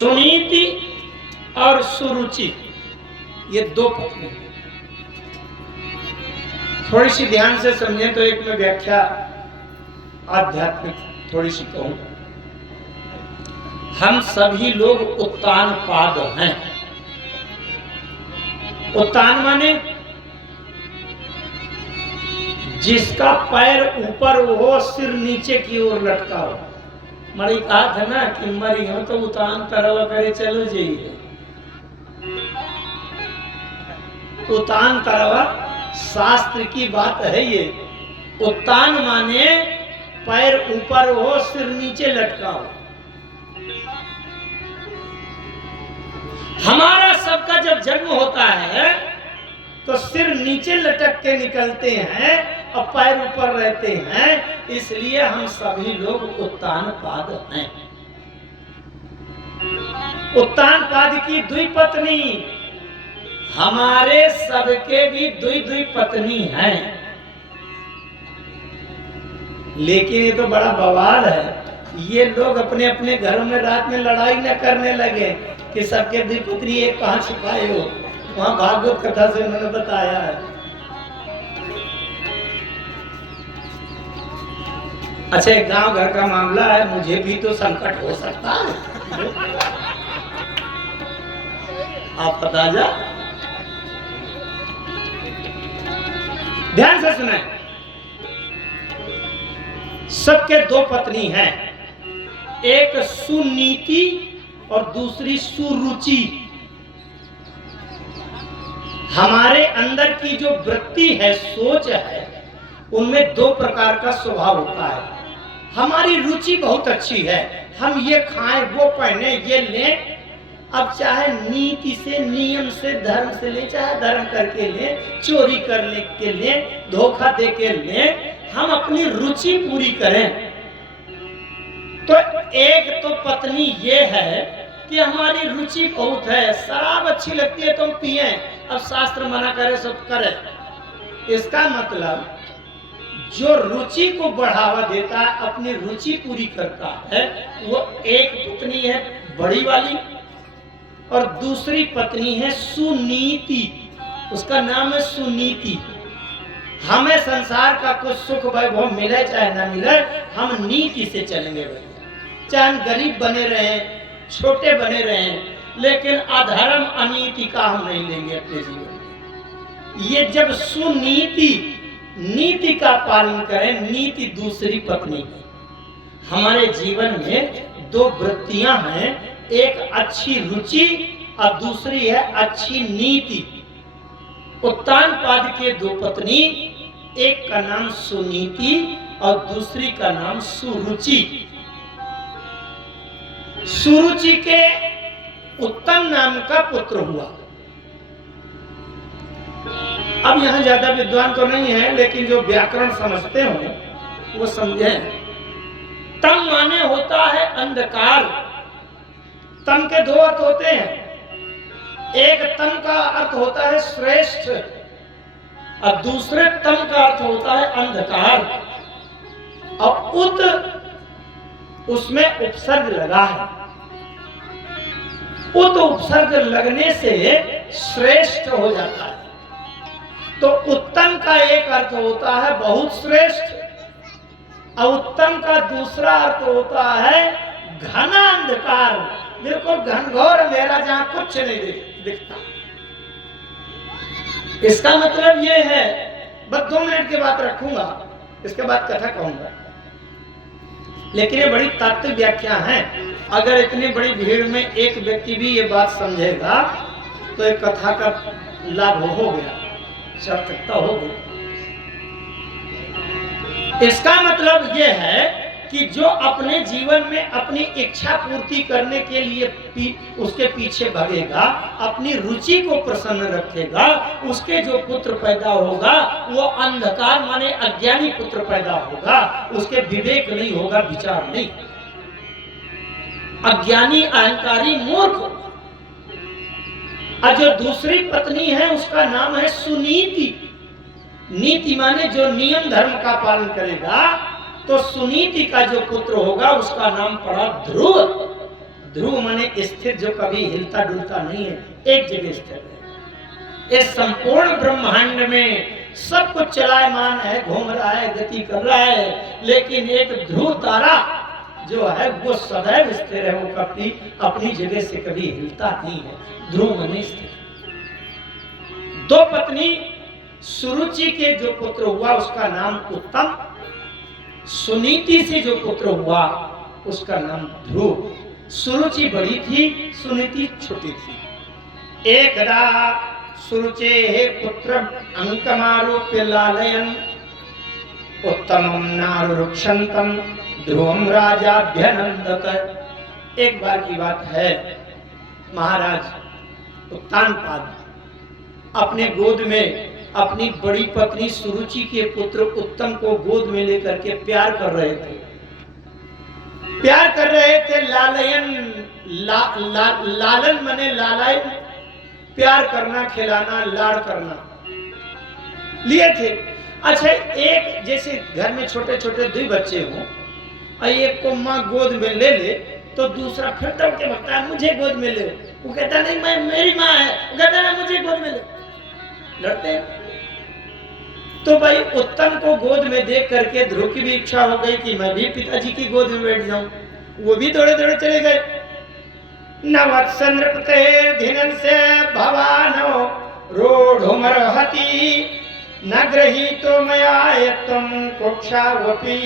सुनीति और सुरुचि, ये दो पत्नी। थोड़ी सी ध्यान से समझें तो एक में व्याख्या आध्यात्मिक थोड़ी सी कहूं। हम सभी लोग उत्तान पाद हैं। उत्तान माने जिसका पैर ऊपर हो, सिर नीचे की ओर लटका हो। मरी कहा था ना कि मरी हो तो उतान तरवा करे चलो जाइए। उतान तरवा शास्त्र की बात है ये। उत्तान माने पैर ऊपर हो, सिर नीचे लटका हो। हमारा सबका जब जन्म होता है तो सिर नीचे लटक के निकलते हैं और पैर ऊपर रहते हैं, इसलिए हम सभी लोग उत्तान पाद हैं। उत्तान पाद की दुई पत्नी, हमारे सबके भी दुई दुई पत्नी हैं। लेकिन ये तो बड़ा बवाल है, ये लोग अपने अपने घरों में रात में लड़ाई न करने लगे कि सबके दुई पत्नी एक कहां छिपाए हो। वहां भागवत कथा से उन्होंने बताया है। अच्छा, एक गांव घर का मामला है, मुझे भी तो संकट हो सकता है। आप बता जा, ध्यान से सुने। सबके दो पत्नी हैं, एक सुनीति और दूसरी सुरुचि। हमारे अंदर की जो वृत्ति है, सोच है, उनमें दो प्रकार का स्वभाव होता है। हमारी रुचि बहुत अच्छी है, हम ये खाएं, वो पहने, ये लें। अब चाहे नीति से, नियम से, धर्म से ले, चाहे धर्म करके ले, चोरी करने के लिए, धोखा दे के ले, हम अपनी रुचि पूरी करें। तो एक तो पत्नी ये है कि हमारी रुचि बहुत है, शराब अच्छी लगती है तो हम पिए, अब शास्त्र मना करे सब करे। इसका मतलब जो रुचि को बढ़ावा देता है, अपनी रुचि पूरी करता है, वो एक पत्नी है बड़ी वाली, और दूसरी पत्नी है सुनीति। उसका नाम है सुनीति। हमें संसार का कुछ सुख वैभव मिले चाहे ना मिले, हम नीति से चलेंगे भैया। चाहे हम गरीब बने रहें, छोटे बने रहें, लेकिन अधर्म अनीति का हम नहीं लेंगे अपने जीवन में। ये जब सुनीति, नीति का पालन करें, नीति दूसरी पत्नी। हमारे जीवन में दो वृत्तियां हैं, एक अच्छी रुचि और दूसरी है अच्छी नीति। उत्तान पाद के दो पत्नी, एक का नाम सुनीति और दूसरी का नाम सुरुचि। सुरुचि के उत्तम नाम का पुत्र हुआ। अब यहां ज्यादा विद्वान तो नहीं है, लेकिन जो व्याकरण समझते हो वो समझे। तम माने होता है अंधकार। तम के दो अर्थ होते हैं। एक तम का अर्थ होता है श्रेष्ठ और दूसरे तम का अर्थ होता है अंधकार। और उत उसमें उपसर्ग लगा है। उत उपसर्ग लगने से श्रेष्ठ हो जाता है। तो उत्तम का एक अर्थ होता है बहुत श्रेष्ठ, और उत्तम का दूसरा अर्थ होता है घना अंधकार, बिल्कुल घनघोर अंधेरा जहां कुछ नहीं दिखता। इसका मतलब ये है, बस 2 मिनट की बात रखूंगा, इसके बाद कथा कहूंगा। लेकिन ये बड़ी तात्विक व्याख्या है। अगर इतनी बड़ी भीड़ में एक व्यक्ति भी ये बात समझेगा तो एक कथा का लाभ हो गया, सार्थकता हो गई। इसका मतलब यह है कि जो अपने जीवन में अपनी इच्छा पूर्ति करने के लिए उसके पीछे भागेगा, अपनी रुचि को प्रसन्न रखेगा, उसके जो पुत्र पैदा होगा वो अंधकार माने अज्ञानी पुत्र पैदा होगा। उसके विवेक नहीं होगा, विचार नहीं, अज्ञानी अहंकारी मूर्ख। और जो दूसरी पत्नी है उसका नाम है सुनीति। नीति माने जो नियम धर्म का पालन करेगा। तो सुनीति का जो पुत्र होगा उसका नाम पड़ा ध्रुव। ध्रुव माने स्थिर, जो कभी हिलता डुलता नहीं है, एक जगह स्थिर है। इस संपूर्ण ब्रह्मांड में सब कुछ चलायमान है, घूम रहा है, गति कर रहा है, लेकिन एक ध्रुव तारा जो है वो सदैव स्थिर है, वो कभी अपनी जगह से कभी हिलता नहीं है। ध्रुव माने स्थिर। दो पत्नी सुरुचि के जो पुत्र हुआ उसका नाम उत्तम, सुनीति से जो पुत्र हुआ उसका नाम ध्रुव। सुरुचि बड़ी थी, सुनीति छोटी थी। एकदा सुरुचे पुत्र अंकमारोप्य लालयन उत्तमम नारुरुक्षंतम ध्रुवम राजाभ्यनंदत। एक बार की बात है, महाराज उत्तानपाद अपने गोद में अपनी बड़ी पत्नी सुरुचि के पुत्र उत्तम को गोद में लेकर के प्यार कर रहे थे। प्यार कर रहे थे, लालयन लालन मने लालायन, प्यार करना, खिलाना, लाड़ करना लिए थे। अच्छा, एक जैसे घर में छोटे छोटे दो बच्चे हों और एक को माँ गोद में ले ले तो दूसरा फिर दौड़ के बोलता है मुझे गोद में ले। वो कहता नहीं, मैं मेरी माँ है, वो कहता है मुझे गोद में ले। लड़ते हैं। तो भाई उत्तम को गोद में देख करके ध्रुव की भी इच्छा हो गई कि मैं भी पिताजी की गोद में बैठ जाऊं। वो भी दौड़े दौड़े चले गए। नवत्सनृपतेर्धिनन् से भवानो रोढुमर्हति न गृहीतो मया यत्त्वं कुक्षावपि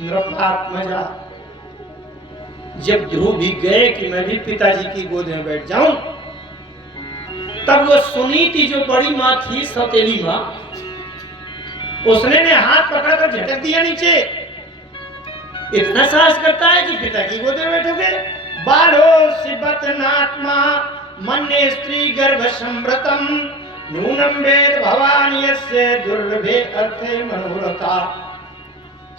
नृपात्मजा। जब ध्रुव भी गए कि मैं भी पिताजी की गोद में बैठ जाऊं, तब वो सुनीति जो बड़ी माँ थी, सौतेली माँ, उसने ने हाथ पकड़कर झटक दिया नीचे। इतना साहस करता है कि पिता की गोद में बैठोगे। बालो सिबत नात्मा मन्ये स्त्री गर्भ संभ्रतम नूनम वेद भवानी यस्य दुर्लभे अर्थे मनोरथा।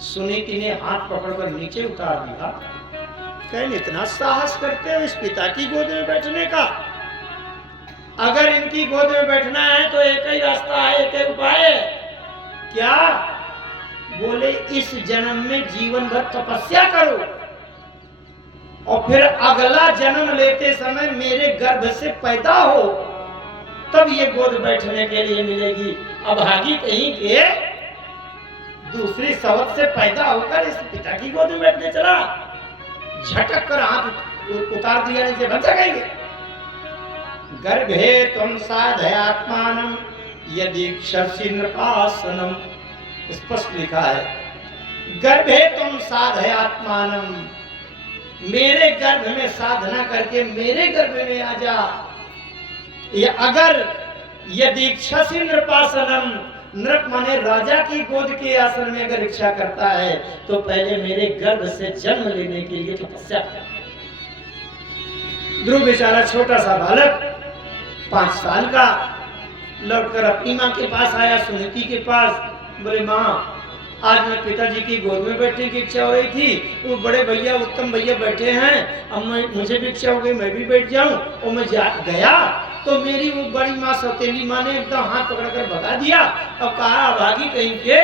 सुनीति ने हाथ पकड़कर नीचे उतार दिया। कहीं इतना साहस करते हो इस पिता की गोद में बैठने का? अगर इनकी गोद में बैठना है तो एक ही रास्ता है, एक ही उपाय है। क्या? बोले इस जन्म में जीवन भर तपस्या करो और फिर अगला जन्म लेते समय मेरे गर्भ से पैदा हो, तब ये गोद बैठने के लिए मिलेगी। अभागी कहीं के दूसरी सवत से पैदा होकर इस पिता की गोद में बैठने चला। झटक कर हाथ उतार दिया, नीचे बच जाएंगे। गर्भे त्वं साधयात्मानं यदीक्षसि नृपासनं। स्पष्ट लिखा है, गर्भे त्वं साधयात्मानं, मेरे गर्भ में साधना करके मेरे गर्भ में आ जा। या अगर यदीक्षसि नृपासनं, नृप माने राजा की गोद के आसन में अगर इच्छा करता है तो पहले मेरे गर्भ से जन्म लेने के लिए तपस्या कर। ध्रुव बेचारा छोटा सा बालक 5 साल का लौटकर अपनी माँ के पास आया, सुनीति के पास। बोले माँ, आज मैं पिताजी की गोद में बैठने की इच्छा हो रही थी, वो बड़े भैया उत्तम भैया बैठे हैं, अब मुझे भी इच्छा हो गई मैं भी बैठ जाऊं। और मैं गया तो मेरी वो बड़ी माँ सौतेली माँ ने एकदम हाथ पकड़कर भगा दिया और कहा अभागी कहीं के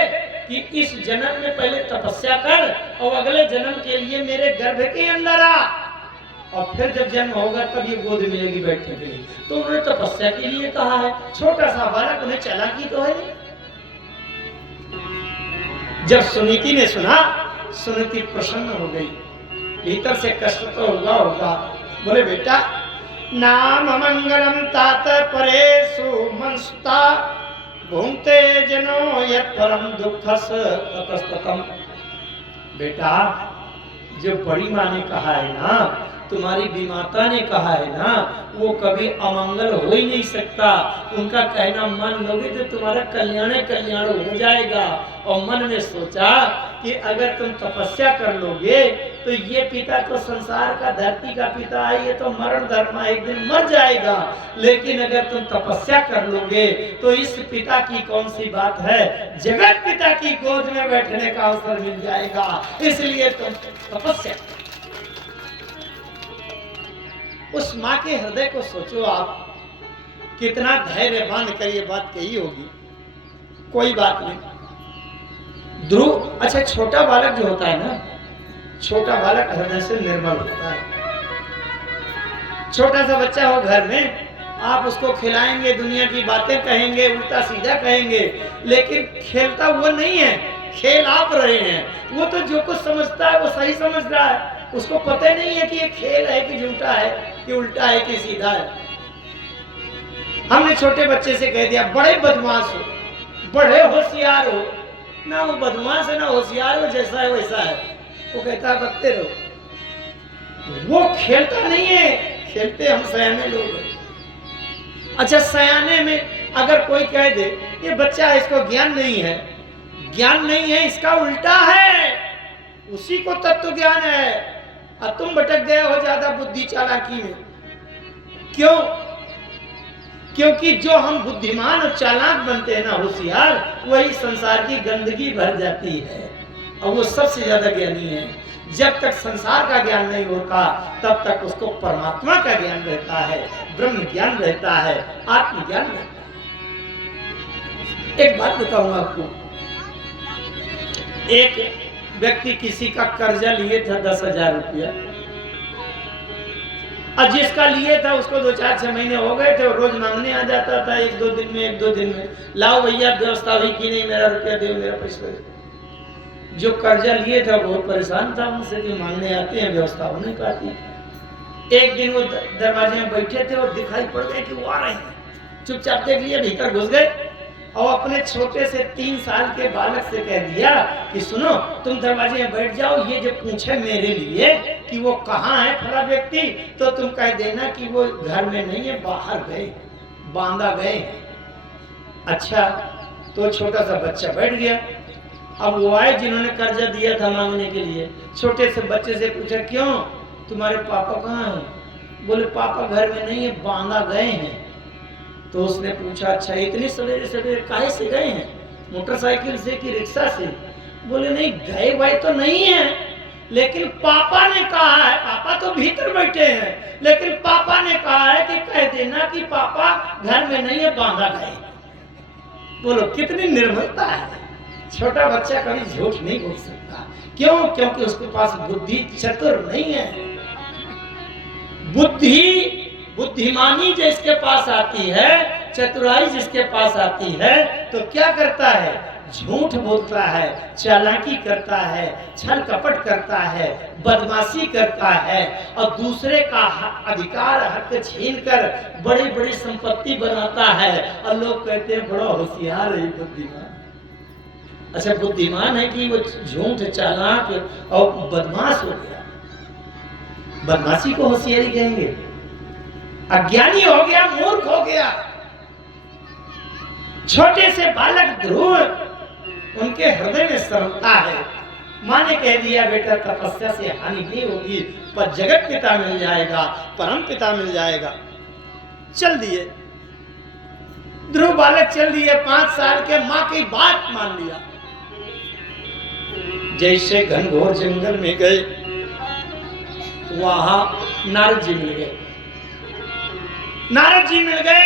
कि इस जन्म में पहले तपस्या कर और अगले जन्म के लिए मेरे गर्भ के अंदर आ, और फिर जब जन्म होगा तब ये गोद मिलेगी बैठने के लिए। तो उन्होंने तपस्या के लिए कहा है। छोटा सा बालक, उन्हें चालाकी तो है नहीं। जब सुनीति ने सुना, सुनीति प्रसन्न हो गई। भीतर से कष्ट तो होगा। बोले बेटा, नाम मंगलम तात परेषु मनस्ता भूंते जनो यत् परम दुःखस ततस्ततम। बेटा, जो बड़ी माँ ने कहा है ना, तुम्हारी विमाता ने कहा है ना, वो कभी अमंगल हो ही नहीं सकता। उनका कहना मान लोगे तो तुम्हारा कल्याण कल्याण हो जाएगा। और मन में सोचा कि अगर तुम तपस्या कर लोगे तो ये पिता तो संसार का, धरती का पिता है, ये तो मरण धर्मा, एक दिन मर जाएगा। लेकिन अगर तुम तपस्या कर लोगे तो इस पिता की कौन सी बात है, जगत पिता की गोद में बैठने का अवसर मिल जाएगा। इसलिए तुम तपस्या। उस माँ के हृदय को सोचो आप, कितना धैर्य बांध कर ये बात कही होगी। कोई बात नहीं। ध्रुव, अच्छा छोटा बालक जो होता है ना, छोटा बालक हृदय से निर्मल होता है। छोटा सा बच्चा हो घर में, आप उसको खिलाएंगे, दुनिया की बातें कहेंगे, उल्टा सीधा कहेंगे, लेकिन खेलता वो नहीं है, खेल आप रहे हैं। वो तो जो कुछ समझता है वो सही समझ रहा है, उसको पता नहीं है कि ये खेल है कि झूठा है, कि उल्टा है कि सीधा है। हमने छोटे बच्चे से कह दिया बड़े बदमाश हो, बड़े होशियार हो, ना वो बदमाश है ना होशियार हो, जैसा है वैसा है। वो कहता है बकते रहो। वो खेलता नहीं है, खेलते हम सयाने लोग हैं। अच्छा, सयाने में अगर कोई कह दे ये बच्चा, इसको ज्ञान नहीं है, ज्ञान नहीं है, इसका उल्टा है, उसी को तत्व ज्ञान है, और तुम भटक गए हो ज्यादा बुद्धि चालाकी में। क्यों? क्योंकि जो हम बुद्धिमान और चालाक बनते हैं ना, होशियार, वही संसार की गंदगी भर जाती है, और वो सबसे ज्यादा ज्ञानी है। जब तक संसार का ज्ञान नहीं होता तब तक उसको परमात्मा का ज्ञान रहता है, ब्रह्म ज्ञान रहता है, आत्मज्ञान रहता है। एक बात बताऊंगा आपको, एक व्यक्ति किसी का कर्जा लिए था 10,000 रुपया, और जिसका लिए था उसको 2-4-6 महीने हो गए थे, और रोज मांगने आ जाता था, 1-2 दिन में 1-2 दिन में, लाओ भैया व्यवस्था हुई कि नहीं, मेरा रुपया दो, मेरा पैसा दो। जो कर्जा लिए था बहुत परेशान था उनसे कि मांगने आते हैं, व्यवस्था हो नहीं पाती। एक दिन वो दरवाजे में बैठे थे और दिखाई पड़ गए कि वो आ रहे हैं, चुपचाप देख लिए, भीतर घुस गए, और अपने छोटे से 3 साल के बालक से कह दिया कि सुनो, तुम दरवाजे में बैठ जाओ, ये जो पूछे मेरे लिए कि वो कहाँ है फला व्यक्ति, तो तुम कह देना कि वो घर में नहीं है, बाहर गए, बांधा गए। अच्छा, तो छोटा सा बच्चा बैठ गया। अब वो आए जिन्होंने कर्जा दिया था मांगने के लिए, छोटे से बच्चे से पूछा क्यों, तुम्हारे पापा कहाँ हैं? बोले पापा घर में नहीं है, बांधा गए हैं। तो उसने पूछा अच्छा, इतनी सवेरे सवेरे काहे से गए हैं, मोटरसाइकिल से कि रिक्शा से? बोले नहीं, गए भाई तो नहीं है, लेकिन पापा ने कहा है, पापा तो भीतर बैठे हैं, लेकिन पापा ने कहा है कि कह देना कि पापा घर में नहीं है, बांधा गए। बोलो कितनी निर्भरता है। छोटा बच्चा कभी झूठ नहीं बोल सकता। क्यों? क्योंकि उसके पास बुद्धि चतुर नहीं है। बुद्धिमानी जिसके पास आती है, चतुराई जिसके पास आती है, तो क्या करता है? झूठ बोलता है, चालाकी करता है, छल कपट करता है, बदमाशी करता है, और दूसरे का अधिकार हक छीनकर बड़ी बड़ी संपत्ति बनाता है, और लोग कहते हैं बड़ा होशियार है, बुद्धिमान। अच्छा, बुद्धिमान है कि वो झूठ, चालाक और बदमाश हो गया? बदमाशी को होशियारी कहेंगे? अज्ञानी हो गया, मूर्ख हो गया। छोटे से बालक ध्रुव, उनके हृदय में सरलता है। माँ ने कह दिया बेटा तपस्या से हानि नहीं होगी, पर जगत पिता मिल जाएगा, परम पिता मिल जाएगा। चल दिए ध्रुव बालक, चल दिए 5 साल के, माँ की बात मान लिया। जैसे घनघोर जंगल में गए, वहां नारद जी मिल गए। नारद जी मिल गए।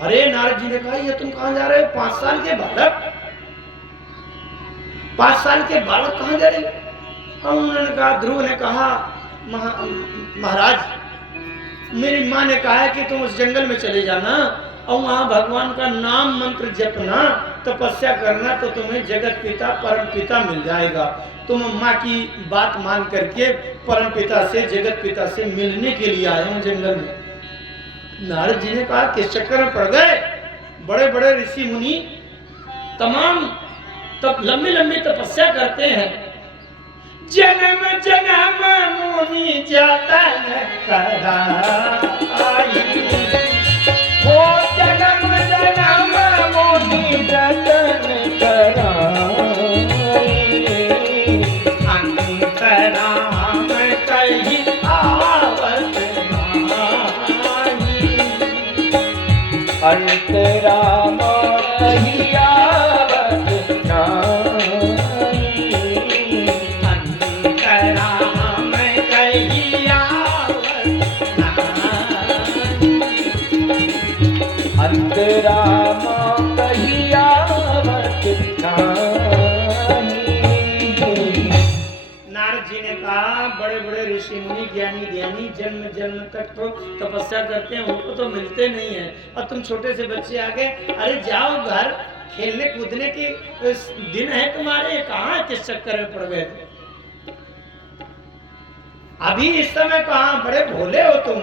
अरे नारद जी ने कहा ये तुम कहां जा रहे हो? 5 साल के बालक, 5 साल के बालक कहां जा रहे हो? उन्होंने कहा, ध्रुव ने कहा महाराज, मेरी माँ ने कहा है कि तुम उस जंगल में चले जाना और वहां भगवान का नाम मंत्र जपना, तपस्या करना, तो तुम्हें जगत पिता परम पिता मिल जाएगा। तुम माँ की बात मान करके परम पिता से, जगत पिता से मिलने के लिए आए हैं जंगल में। नारद जी ने कहा किस चक्कर में पड़ गए? बड़े बड़े ऋषि मुनि तमाम तब लंबी लंबी तपस्या करते हैं। जन्म जन्म मुनि जतन कराई, वो जन्म जन्म मुनि जतन कराई, अंतराम कही आवत नाई, अंतराम कही आवत नाई, अंतराम कही आवत नाई, अंतराम कही आवत नाई। नारद जी ने कहा बड़े बड़े ऋषि मुनि ज्ञानी ध्यानी जन्म जन्म तक तो तपस्या करते हैं, उनको तो मिलते नहीं है। और तुम छोटे से बच्चे आ गए, अरे जाओ घर, खेलने कूदने के दिन है तुम्हारे, कहाँ किस चक्कर में पड़ गए? अभी इस समय कहाँ, बड़े भोले हो तुम।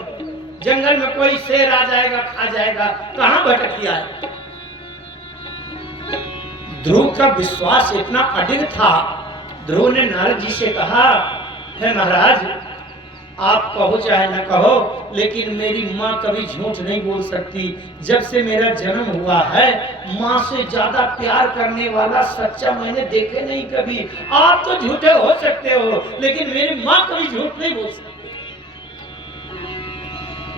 जंगल में कोई शेर आ जाएगा, खा जाएगा, कहाँ भटकिया है? ध्रुव का विश्वास इतना अडिग था। ध्रुव ने नारद जी से कहा, हे महाराज, आप कहो चाहे न कहो, लेकिन मेरी माँ कभी झूठ नहीं बोल सकती। जब से मेरा जन्म हुआ है, माँ से ज्यादा प्यार करने वाला सच्चा मैंने देखे नहीं कभी। आप तो झूठे हो सकते हो, लेकिन मेरी माँ कभी झूठ नहीं बोल सकती।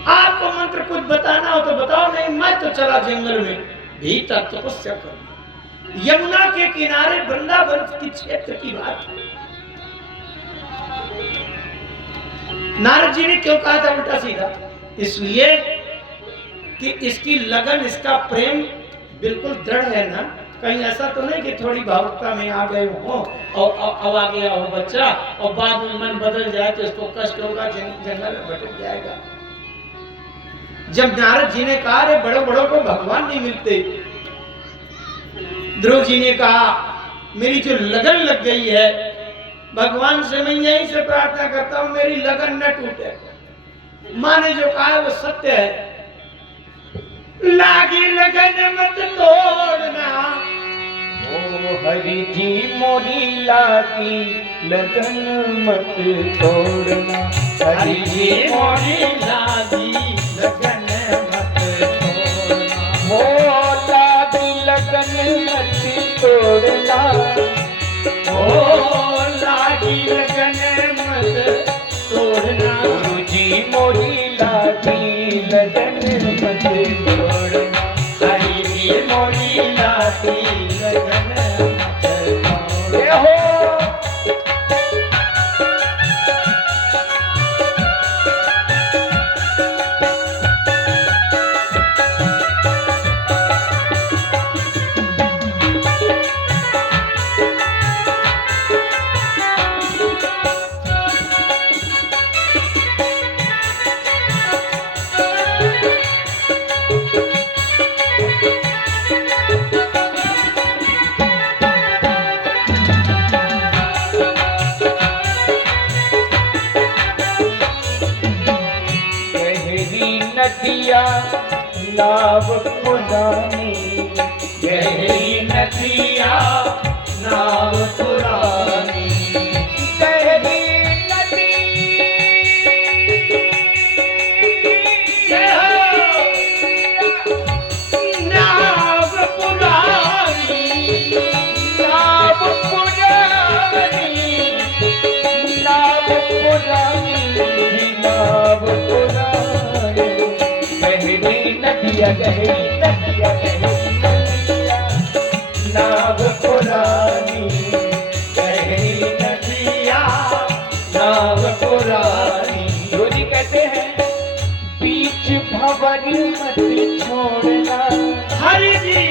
आपको मंत्र कुछ बताना हो तो बताओ, नहीं मैं तो चला जंगल में भीतर तपस्या कर। यमुना के किनारे वृंदावन की क्षेत्र की बात है। नारद जी ने क्यों कहा था उल्टा सीधा? इसलिए कि इसकी लगन, इसका प्रेम बिल्कुल दृढ़ है ना। कहीं ऐसा तो नहीं कि थोड़ी भावुकता में आ गए हो और अब आ गया हो बच्चा, और बाद में मन बदल जाए तो इसको कष्ट होगा, जंगल में भटक जाएगा। जब नारद जी ने कहा, अरे बड़ों बड़ों को भगवान नहीं मिलते, ध्रुव जी ने कहा, मेरी जो लगन लग गई है, भगवान से मैं यहीं से प्रार्थना करता हूं, मेरी लगन न टूटे। माँ ने जो कहा है वो सत्य है। लागी लगन मत तोड़ना, ओ हरि जी मोरी लागी लगन मत तोड़ना, हरि जी मोरी लागी लगन मत तोड़ना, हो लागी लगन मत तोड़ना, ओ लागी लगन मत तोड़ना, गुरु जी मोरी लागी लगन मत तोड़ना, हरि जी मोरी लागी लगन मत तोड़ना। हो नदिया नाव पुरानी, गहरी नदिया नाव पुरानी, गहरी नदी नाव पुरानी, नाव पुरानी, नाव पुरानी, नाव पुरानी, गहरी नदिया, गहरी नदिया, गहरी नदिया, नाव पुरानी, गहरी नदिया नाव पुरानी। गुरु कहते हैं, बीच भंवरी मत छोड़ना, हरि जी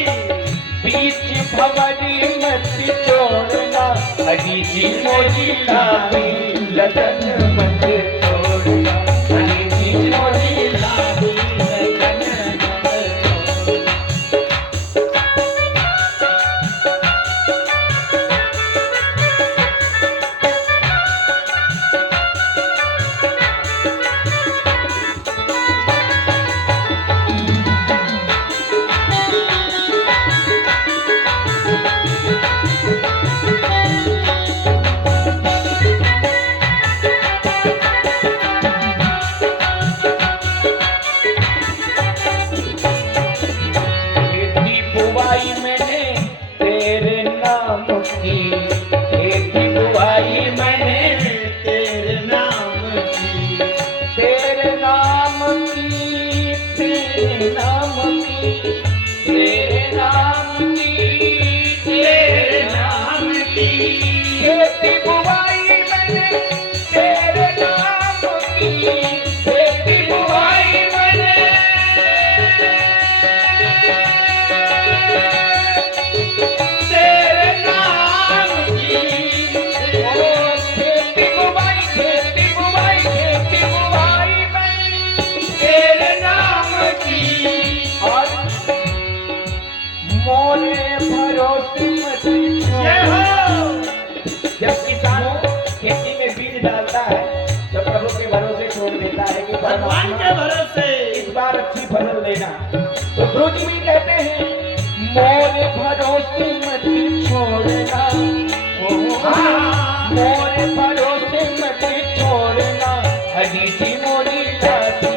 बीच भंवरी मत छोड़ना, हरि जी मोरी लागी लगन मत तोड़ना, हरि जी मोरी लागी लगन मत तोड़ना। भगवान के भरोसे। इस बार अच्छी फसल लेना। तो ध्रुव जी भी कहते हैं मोरे भरोसे मत छोड़ना, मोरे भरोसे मत छोड़ना, हरी जी मोरी लाती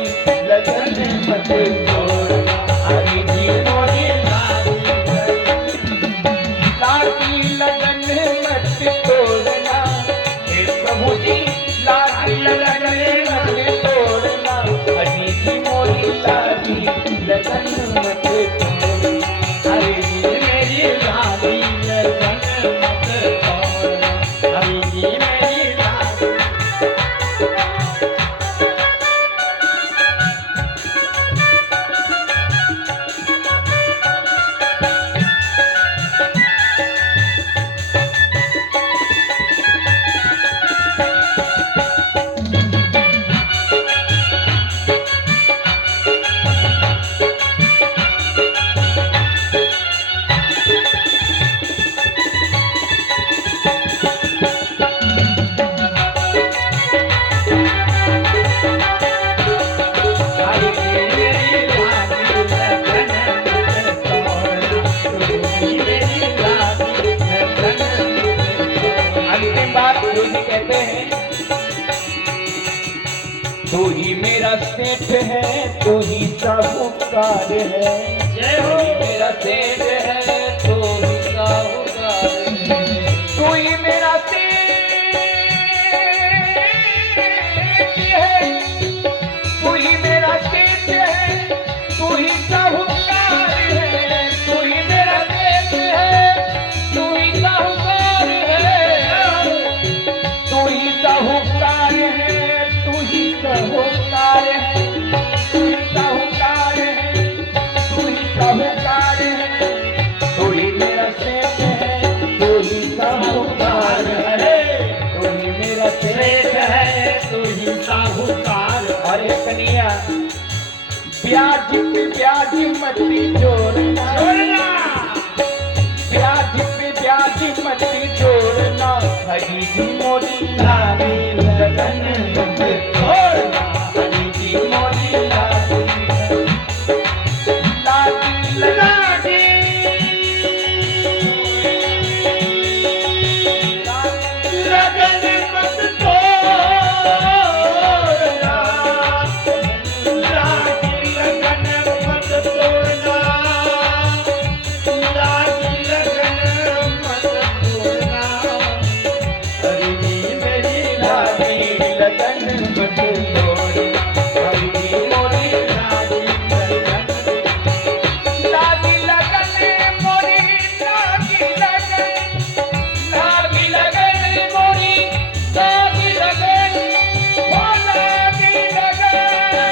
लगन मत छोड़ना, हरी जी मोरी लाती लगन मत छोड़ना, हे प्रभु जी लाती लगन मत छोड़ना, हरी जी मोरी लाती लगन मत छोड़ना, हरी जी मेरी लाती लगन मत छोड़ना, हरी जी मेरी लाती। अंतिम बात गुरु जी कहते हैं तू ही मेरा सेठ है, तू ही साहूकार है, जय हो। तू ही मेरा सेठ है, तू ही साहूकार है, तू ही मेरा सेठ है, तू ही मेरा सेठ है, तू ही साहूकार है, तू ही मेरा सेठ है, तू ही साहूकार है, तू ही साहूकार है, तू ही साहूकार है, तू ही साहूकार है, तू ही साहूकार है, तू ही मेरा सेठ है, तू ही साहूकार है, तू ही मेरा सेठ है, तू ही साहूकार। अरे कन्हैया ब्याज पे ब्याज मती जोड़ना, ब्याज पे ब्याज मती जोड़ना, हरी जी मोरी लाली लगन मत छोड़ना, हरी जी मोरी लाली लाली लगाके लगन मत छोड़ना, लाली लगन मत छोड़ना, लाली लगन मत छोड़ना, हरी जी मेरी लाली लगन मत छोड़ना, हरी जी मोरी लाली लगन, लाली लगन मोरी लाली लगन, लाली लगन मोरी लाली लगन, ओ लाली लगन, लाली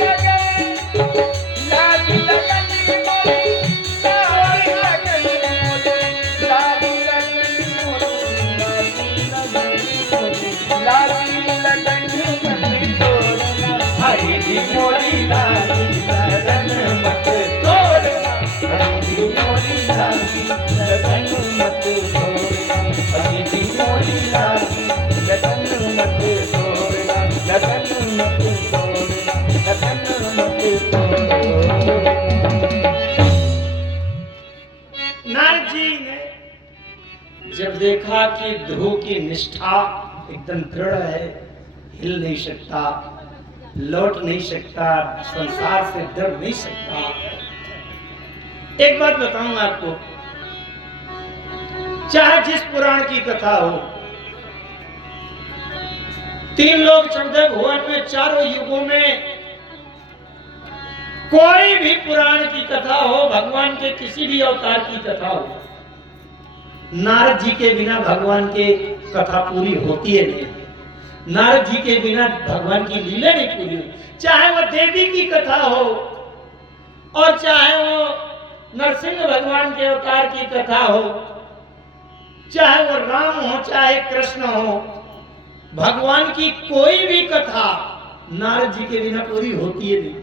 लगन, लाली लगन मोरी लाली लगन, लाली लगन लाली लगन मत छोड़ना, हरी जी मोरी लाली लगन मत छोड़ना, हरी जी मोरी लाली लगन मत छोड़ना, हरी जी मोरी लाली लगन मत छोड़ना, लगन मत छोड़ना, लगन मत छोड़ना। नारद जी ने जब देखा कि ध्रुव की निष्ठा एकदम दृढ़ है, हिल नहीं सकता, लौट नहीं सकता, संसार से डर नहीं सकता। एक बात बताऊंगा आपको, चाहे जिस पुराण की कथा हो, 3 लोग 14 भुवन में, चारों युगों में कोई भी पुराण की कथा हो, भगवान के किसी भी अवतार की कथा हो, नारद जी के बिना भगवान की कथा पूरी होती है नहीं। नारद जी के बिना भगवान की लीला नहीं पूरी हुई। चाहे वो देवी की कथा हो और चाहे वो नरसिंह भगवान के अवतार की कथा हो, चाहे वो राम हो चाहे कृष्ण हो, भगवान की कोई भी कथा नारद जी के बिना पूरी होती है नहीं।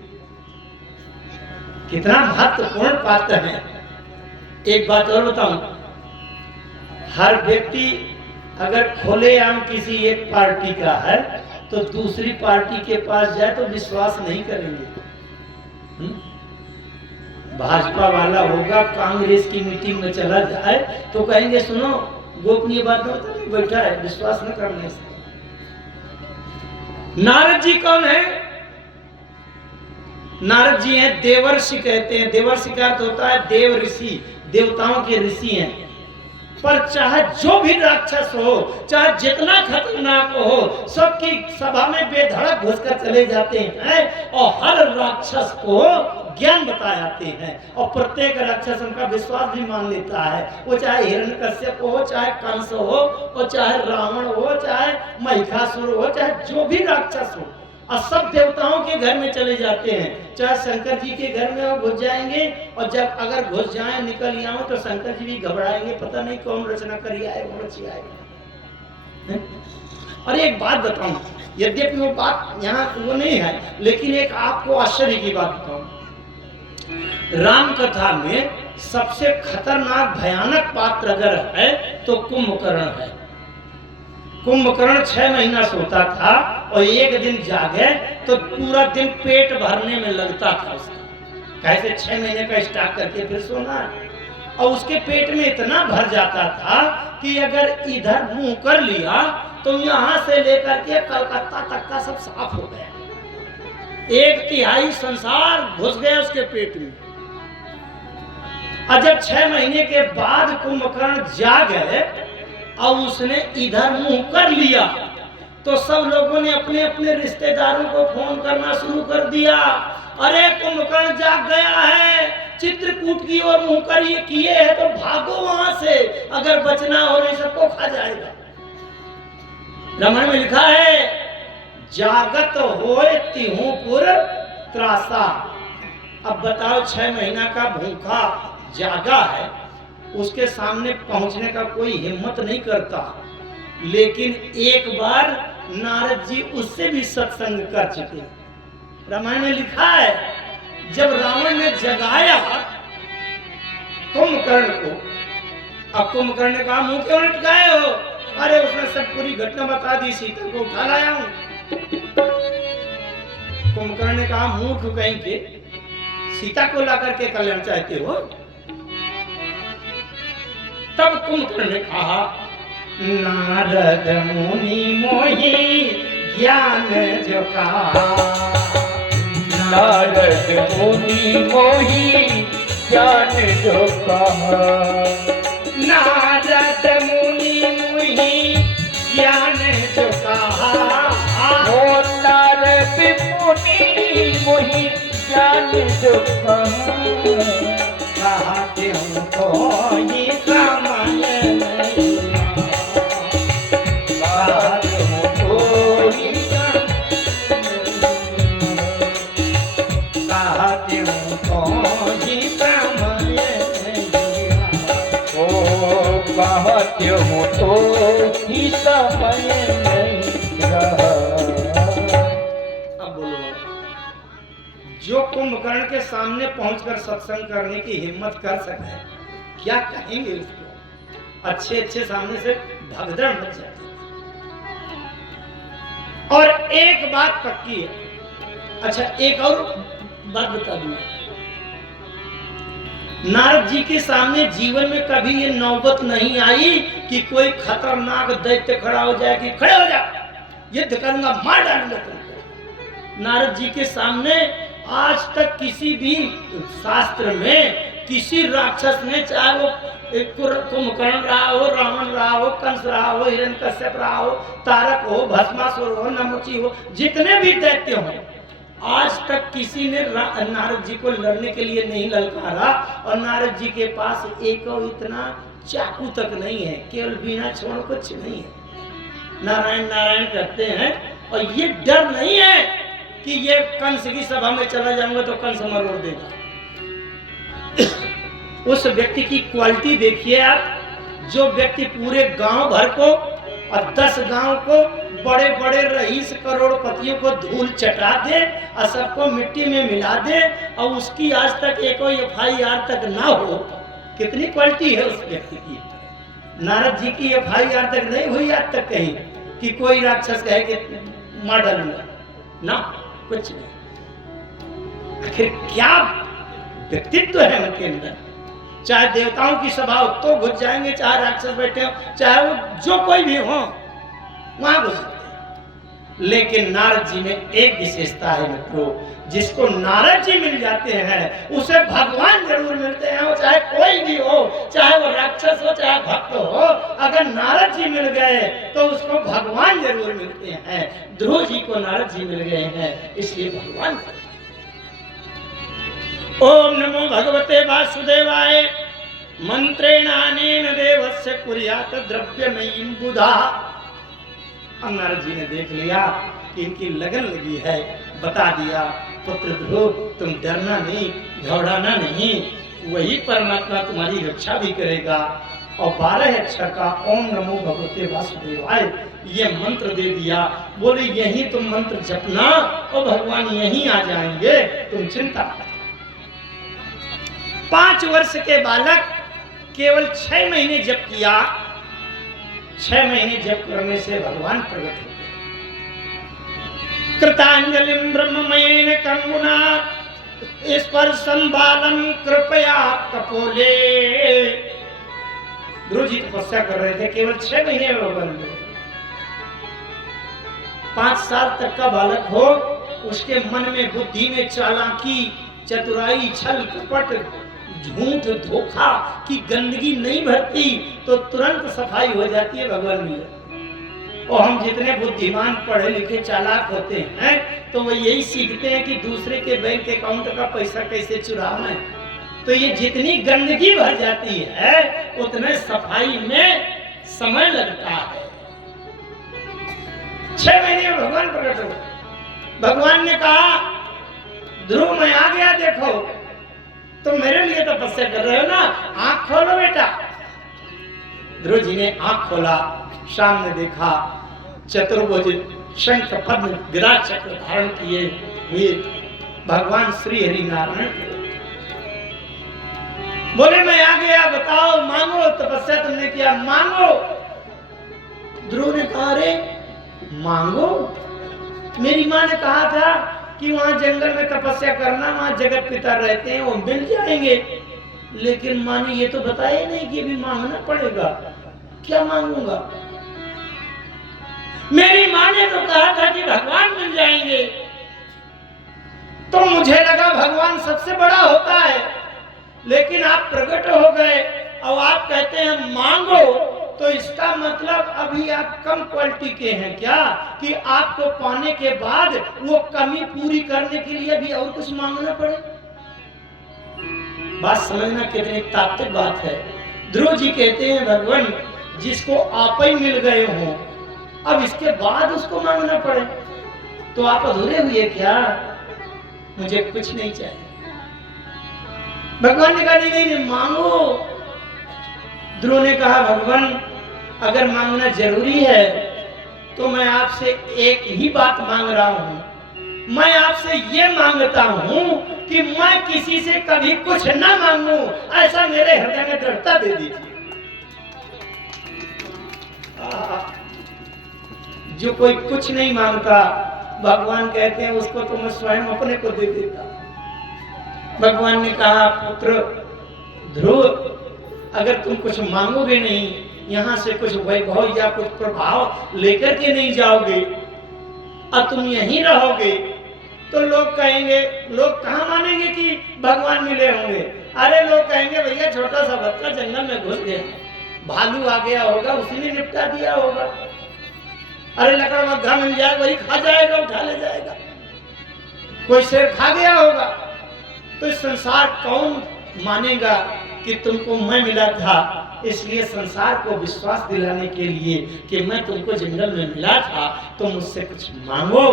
कितना महत्वपूर्ण पात्र है। एक बात और बताऊं, हर व्यक्ति अगर खुलेआम किसी एक पार्टी का है तो दूसरी पार्टी के पास जाए तो विश्वास नहीं करेंगे। भाजपा वाला होगा, कांग्रेस की मीटिंग में चला जाए तो कहेंगे सुनो गोपनीय बातों तो बैठा है, विश्वास न करने से। नारद जी कौन है? नारद जी हैं देवर्षि कहते हैं। देवर्षि का अर्थ होता है देव ऋषि, देवताओं के ऋषि हैं। पर चाहे जो भी राक्षस हो, चाहे जितना खतरनाक हो, सबकी सभा में बेधड़क घुसकर चले जाते हैं और हर राक्षस को ज्ञान बताते हैं और प्रत्येक राक्षस उनका विश्वास भी मान लेता है। वो चाहे हिरण्यकश्यप हो, चाहे कंस हो, और चाहे रावण हो, चाहे महिषासुर हो, चाहे जो भी राक्षस हो, और सब देवताओं के घर में चले जाते हैं। चाहे शंकर जी के घर में वो घुस जाएंगे और जब अगर घुस जाए निकल आए तो शंकर जी भी घबराएंगे, पता नहीं कौन रचना करी आए वो रची आए। और एक बात बताऊं, यद्यपि वो बात यहाँ वो नहीं है, लेकिन एक आपको आश्चर्य की बात बताऊं। राम कथा में सबसे खतरनाक भयानक पात्र अगर है तो कुंभकर्ण है। कुंभकर्ण 6 महीना सोता था और एक दिन जागे तो पूरा दिन पेट भरने में लगता था उसका। कैसे 6 महीने का स्टॉक करके फिर सोना है, और उसके पेट में इतना भर जाता था कि अगर इधर मुंह कर लिया तो यहाँ से लेकर के कलकत्ता तक का सब साफ हो गया। 1/3 संसार घुस गया उसके पेट में। और जब 6 महीने के बाद कुंभकर्ण जागे और उसने इधर मुंह कर लिया तो सब लोगों ने अपने अपने रिश्तेदारों को फोन करना शुरू कर दिया। अरे कुंभकर्ण जाग गया है, चित्रकूट की ओर मुंह कर ये किए है तो भागो वहां से, अगर बचना हो नहीं सबको खा जाएगा। रामायण में लिखा है जागत होए तिहुपुर त्रासा। अब बताओ 6 महीना का भूखा जागा है, उसके सामने पहुंचने का कोई हिम्मत नहीं करता। लेकिन एक बार नारद जी उससे भी सत्संग कर चुके। रामायण में लिखा है जब रावण ने जगाया कुंभकर्ण को, अब कुंभकर्ण ने कहा मुंह क्यों लटकाए हो? अरे उसने सब पूरी घटना बता दी, सीता को उठा लाया हूं। कुंभकर्ण ने कहा मूर्ख कहीं के, सीता को ला करके कल्याण चाहते हो? तब कुंभकर्ण ने कहा नारद मुनि मोहि ज्ञान जो कहा। नारद मुनि मोहि ज्ञान जो कहा। नारद मुनि मोहि ज्ञान जो कहा। ओ नारद मुनि मोहि ज्ञान जो कहा। कहते हमको ये समय नहीं, कहते हमको ये कहते हमको ये समय नहीं। ओ कहते हो तो ही समय नहीं रहा। अब बोलो, जो कुंभकर्ण के सामने पहुंचकर सत्संग करने की हिम्मत कर सके क्या कहेंगे उसको? अच्छे अच्छे सामने से भगदड़ मच जाती। और एक बात पक्की है। अच्छा एक और बात बता दूं, नारद जी के सामने जीवन में कभी ये नौबत नहीं आई कि कोई खतरनाक दैत्य खड़ा हो जाए कि खड़े हो जा युद्ध करूंगा मार डालूंगा तुमको। नारद जी के सामने आज तक किसी भी शास्त्र में किसी राक्षस ने, चाहे वो कुंभकर्ण रहा हो, रावण रहा हो, कंस रहा हो, हिरण्यकश्यप रहा हो, तारक हो, भस्मासुर हो, नमुची हो, जितने भी दैत्य हो, आज तक किसी ने नारद जी को लड़ने के लिए नहीं ललकारा। और नारद जी के पास एक और इतना चाकू तक नहीं है, केवल बिना छोड़ कुछ नहीं है। नारायण नारायण करते हैं और ये डर नहीं है कि ये कंस की सभा में चला जाऊंगा तो कंस मरोड़ देगा। उस व्यक्ति की क्वालिटी देखिए आप, जो व्यक्ति पूरे गांव भर को और 10 गांव को, बड़े बड़े रईस करोड़पतियों को धूल चटा दे और सबको मिट्टी में मिला दे और उसकी आज तक एक FIR तक ना हो, कितनी क्वालिटी है उस व्यक्ति की। नारद जी की FIR तक नहीं हुई आज तक कहीं कि कोई राक्षस कहे कि मार डालूंगा, ना कुछ नहीं। आखिर क्या व्यक्तित्व है उनके अंदर। चाहे देवताओं की सभा हो तो घुस जाएंगे, चाहे राक्षस बैठे हो, चाहे वो जो कोई भी हो वहां घुस सकते हैं। लेकिन नारद जी में एक विशेषता है मित्रों, जिसको नारद जी मिल जाते हैं उसे भगवान जरूर मिलते हैं। वो चाहे कोई भी हो, चाहे वो राक्षस हो चाहे भक्त हो, अगर नारद जी मिल गए तो उसको भगवान जरूर मिलते हैं। ध्रुव जी को नारद जी मिल गए हैं, इसलिए भगवान। ओम नमो भगवते वासुदेवाय मंत्रेण अनेन देवस्य कुर्यात द्रव्यमयीं बुधा। अब नारद जी ने देख लिया कि इनकी लगन लगी है, बता दिया पुत्र ध्रुव तुम डरना नहीं, घबराना नहीं, वही परमात्मा तुम्हारी रक्षा भी करेगा। और 12 अक्षर का ओम नमो भगवते वासुदेवाय ये मंत्र दे दिया। बोले यही तुम मंत्र जपना और भगवान यहीं आ जाएंगे, तुम चिंता मत। 5 वर्ष के बालक केवल 6 महीने जप किया, 6 महीने जप करने से भगवान प्रकट हो गए। कृतांजलिं ब्रह्ममयेन कंगुना स्पर्शं बालं कृपया कपोले। ध्रुव जी तपस्या कर रहे थे, केवल 6 महीने में भगवान मिले। 5 साल तक का बालक हो, उसके मन में बुद्धि में चालाकी, चतुराई, छल कपट, झूठ, धोखा की गंदगी नहीं भरती तो तुरंत सफाई हो जाती है भगवान मिले। और हम जितने बुद्धिमान पढ़े लिखे चालाक होते हैं तो वो यही सीखते हैं कि दूसरे के बैंक अकाउंट का पैसा कैसे चुराना है। तो ये जितनी गंदगी भर जाती है उतने सफाई में समय लगता है। 6 महीने में भगवान प्रकट हो। भगवान ने कहा ध्रुव मैं आ गया, देखो तो मेरे लिए तपस्या कर रहे हो ना, आंख खोलो बेटा। ध्रुव जी ने आंख खोला, सामने देखा चतुर्भुज शंख पद्म विराट चक्र धारण किए हुए भगवान श्री हरि नारायण। बोले मैं आ गया, बताओ मांगो, तपस्या तुमने किया मांगो। ध्रुव ने कहा अरे मांगो, मेरी माँ ने कहा था कि वहां जंगल में तपस्या करना, वहां जगत पिता रहते हैं वो मिल जाएंगे। लेकिन माँ ने ये तो बताया नहीं कि अभी मांगना पड़ेगा। क्या मांगूंगा? मेरी माँ ने तो कहा था कि भगवान मिल जाएंगे। तो मुझे लगा भगवान सबसे बड़ा होता है, लेकिन आप प्रकट हो गए और आप कहते हैं मांगो, तो इसका मतलब अभी आप कम क्वालिटी के हैं क्या कि आपको पाने के बाद वो कमी पूरी करने के लिए भी और कुछ मांगना पड़े? बात समझना कितनी तात्विक बात है। ध्रुव जी कहते हैं भगवान जिसको आप ही मिल गए हो, अब इसके बाद उसको मांगना पड़े तो आप अधूरे हुए क्या? मुझे कुछ नहीं चाहिए। भगवान ने कहा नहीं नहीं मांगो। ध्रुव ने कहा भगवान अगर मांगना जरूरी है तो मैं आपसे एक ही बात मांग रहा हूं। मैं आपसे ये मांगता हूं कि मैं किसी से कभी कुछ ना मांगू, ऐसा मेरे हृदय में दृढ़ता दे दीजिए। जो कोई कुछ नहीं मांगता भगवान कहते हैं उसको तो मैं स्वयं अपने को दे देता। भगवान ने कहा पुत्र ध्रुव अगर तुम कुछ मांगोगे नहीं, यहाँ से कुछ वैभव या कुछ प्रभाव लेकर के नहीं जाओगे और तुम यहीं रहोगे तो लोग कहेंगे, लोग कहाँ मानेंगे कि भगवान मिले होंगे? अरे लोग कहेंगे भैया छोटा सा बच्चा जंगल में घुस गया, भालू आ गया होगा उसी ने निपटा दिया होगा। अरे लकड़ मग्घा मिल जाए वही खा जाएगा, उठा ले जाएगा। कोई शेर खा गया होगा। तो इस संसार कौन मानेगा कि तुमको मैं मिला था? इसलिए संसार को विश्वास दिलाने के लिए कि मैं तुमको जंगल में मिला था, तुम मुझसे कुछ मांगो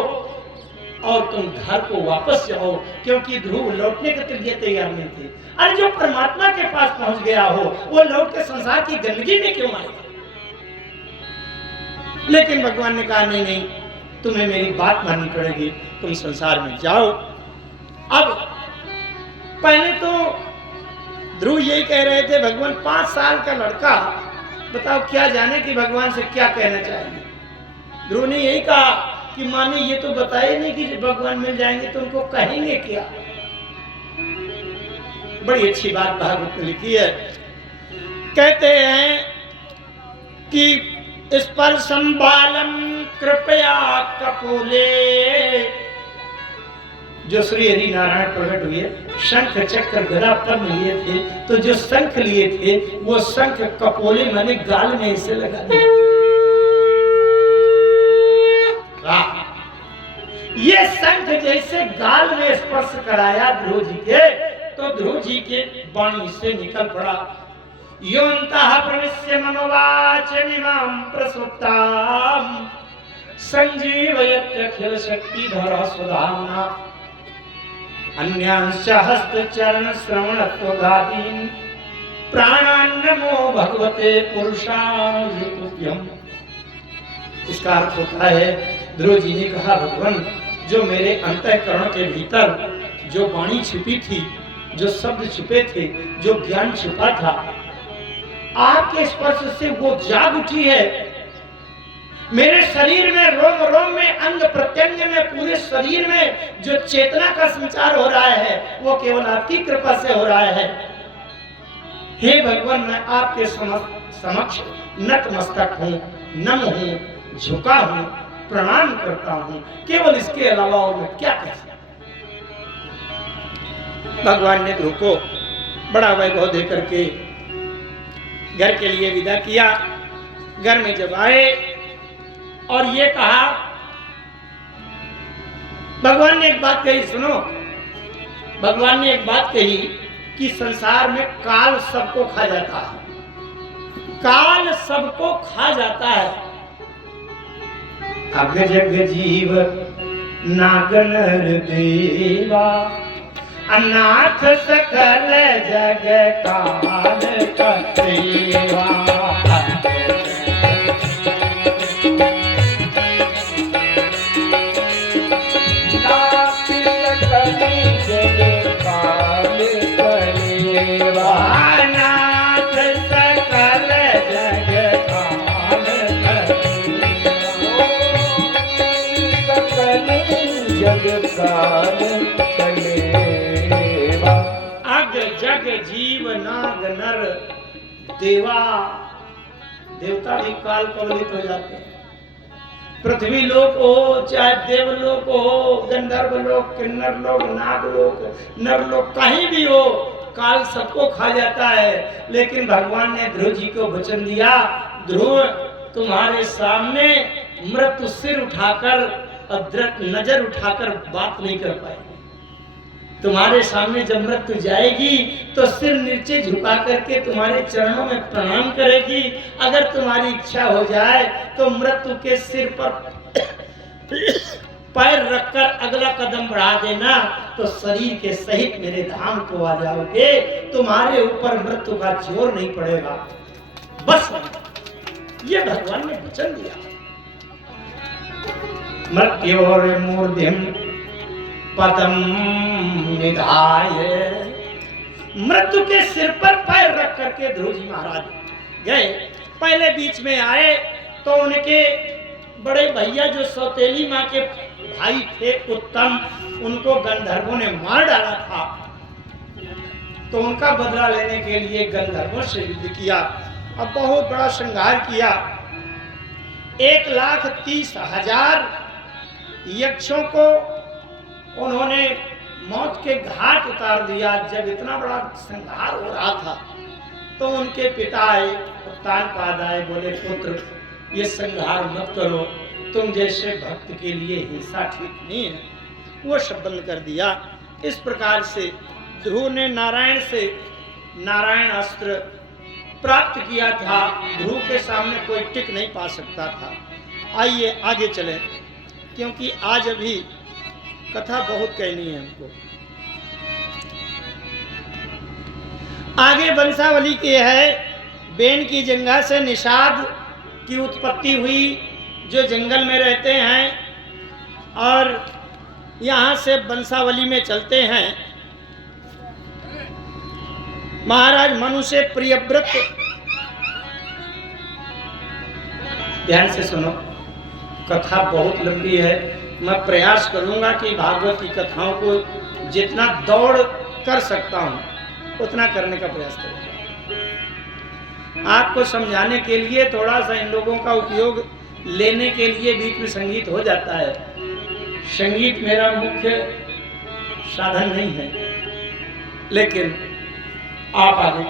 और तुम घर को वापस जाओ, क्योंकि ध्रुव लौटने के लिए तैयार नहीं थे। अरे जो परमात्मा के पास पहुंच गया हो वो लौट के संसार की गंदगी में क्यों आएगा? लेकिन भगवान ने कहा नहीं नहीं तुम्हें मेरी बात माननी पड़ेगी, तुम संसार में जाओ। अब पहले तो ध्रुव यही कह रहे थे भगवान 5 साल का लड़का बताओ क्या जाने कि भगवान से क्या कहना चाहेंगे। ध्रुव ने यही कहा कि माने ये तो बताए नहीं कि भगवान मिल जाएंगे तो उनको कहेंगे क्या। बड़ी अच्छी बात भागवत में लिखी है। कहते हैं कि स्पर्शम बालम कृपया कपोले, जो श्री हरि नारायण प्रकट हुए शंख चक्र गदा पद्म लिए थे, तो जो शंख लिए थे वो शंख कपोले मैंने गाल में इसे लगा दिया। ये शंख जैसे गाल में स्पर्श कराया ध्रुव जी के, तो ध्रुव जी के वाणी से निकल पड़ा, योऽन्तः प्रविश्य मम वाचमिमां प्रसुप्तां संजीवयत्यखिल शक्तिधरः स्वधाम्ना अन्यांश्च हस्तचरण श्रवणत्वगादीन् प्राणान् नमो भगवते पुरुषाय तुभ्यम्। इसका अर्थ होता है, ध्रुव जी ने कहा भगवान जो मेरे अंतःकरण के भीतर जो वाणी छिपी थी, जो शब्द छिपे थे, जो ज्ञान छिपा था, आपके स्पर्श से वो जाग उठी है। मेरे शरीर में रोम रोम में अंग प्रत्यंग में पूरे शरीर में जो चेतना का संचार हो रहा है वो केवल आपकी कृपा से हो रहा है। हे भगवान मैं आपके समक्ष नतमस्तक हूँ, नम हूँ, झुका हूँ, प्रणाम करता हूँ। केवल इसके अलावा और मैं क्या कह सकता। भगवान ने ध्रुव को बड़ा वैभव दे करके घर के लिए विदा किया। घर में जब आए और ये कहा, भगवान ने एक बात कही, सुनो, भगवान ने एक बात कही कि संसार में काल सबको खा जाता है, काल सबको खा जाता है। अग जग जीव नागनर देवा अनाथ सकल जग काल कसेवा। जग जीव नाग नर देवा, देवता भी काल कवलित हो जाते हैं। पृथ्वी लोक हो चाहे देवलोक हो, गंधर्व लोक, किन्नर लोक, नाग लोक, नर लोक, कहीं भी हो काल सबको खा जाता है। लेकिन भगवान ने ध्रुव जी को वचन दिया, ध्रुव तुम्हारे सामने मृत्यु सिर उठाकर अदृत नजर उठाकर बात नहीं कर पाएगी। तुम्हारे सामने जब मृत्यु जाएगी तो सिर नीचे झुका करके तुम्हारे चरणों में प्रणाम करेगी। अगर तुम्हारी इच्छा हो जाए तो मृत्यु के सिर पर पैर रखकर अगला कदम बढ़ा देना, तो शरीर के सहित मेरे धाम को आ जाओगे। तुम्हारे ऊपर मृत्यु का जोर नहीं पड़ेगा। बस ये भगवान ने वचन दिया। मृत्योर्मूर्धिम पदम निधाय, मृत्यु के सिर पर पैर रख करके ध्रुव जी महाराज गए। पहले बीच में आए तो उनके बड़े भैया जो सौतेली माँ के भाई थे उत्तम, उनको गंधर्वों ने मार डाला था। तो उनका बदला लेने के लिए गंधर्वों से युद्ध किया। अब बहुत बड़ा संहार किया। 1,30,000 यक्षों को उन्होंने मौत के घाट उतार दिया। जब इतना बड़ा संहार हो रहा था तो उनके पिता आए, उत्तानपाद आए, बोले पुत्र ये संहार मत करो, तुम जैसे भक्त के लिए हिंसा ठीक नहीं है। वो सब बंद कर दिया। इस प्रकार से ध्रुव ने नारायण से नारायण अस्त्र प्राप्त किया था। ध्रुव के सामने कोई टिक नहीं पा सकता था। आइए आगे चलें, क्योंकि आज अभी कथा बहुत कहनी है हमको। आगे वंशावली के है, बेन की जंगा से निषाद की उत्पत्ति हुई, जो जंगल में रहते हैं और यहाँ से वंशावली में चलते हैं। महाराज मनु से प्रियव्रत ध्यान से सुनो, कथा बहुत लंबी है। मैं प्रयास करूंगा कि भागवत की कथाओं को जितना दौड़ कर सकता हूं उतना करने का प्रयास करूंगा। आपको समझाने के लिए थोड़ा सा इन लोगों का उपयोग लेने के लिए बीच में संगीत हो जाता है। संगीत मेरा मुख्य साधन नहीं है, लेकिन आप आगे